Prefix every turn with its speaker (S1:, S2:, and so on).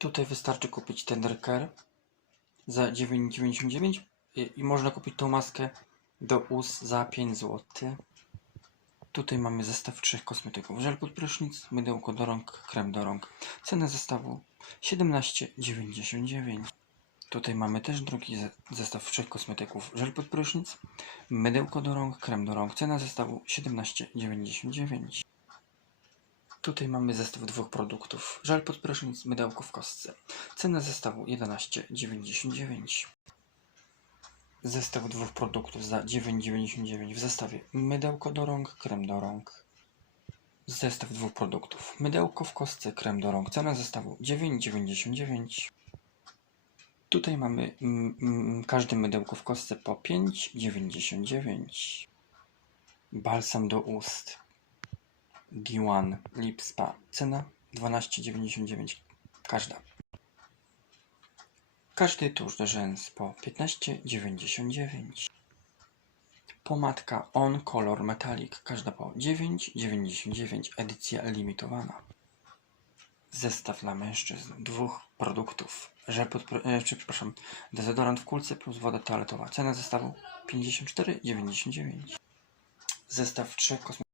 S1: Tutaj wystarczy kupić Tender Care za 9,99 i, i można kupić tą maskę do ust za 5 zł. Tutaj mamy zestaw trzech kosmetyków. Żel pod prysznic, mydełko do rąk, krem do rąk. Cena zestawu 17,99. Tutaj mamy też drugi ze- zestaw trzech kosmetyków. Żel pod prysznic, mydełko do rąk, krem do rąk. Cena zestawu 17,99. Tutaj mamy zestaw dwóch produktów. Żel pod prysznic, mydełko w kostce. Cena zestawu 11,99. Zestaw dwóch produktów za 9,99 w zestawie mydełko do rąk, krem do rąk. Zestaw dwóch produktów. Mydełko w kostce, krem do rąk. Cena zestawu 9,99. Tutaj mamy mm, mm, mydełko w kostce po 5,99. Balsam do ust. D1 Lip Spa. Cena 12,99 każda. Każdy tusz do rzęs po 15,99. Pomadka On Color Metallic, każda po 9,99, edycja limitowana. Zestaw dla mężczyzn dwóch produktów. Żel pod, e, przepraszam, dezodorant w kulce plus woda toaletowa. Cena zestawu 54,99. Zestaw trzech kosmetyków.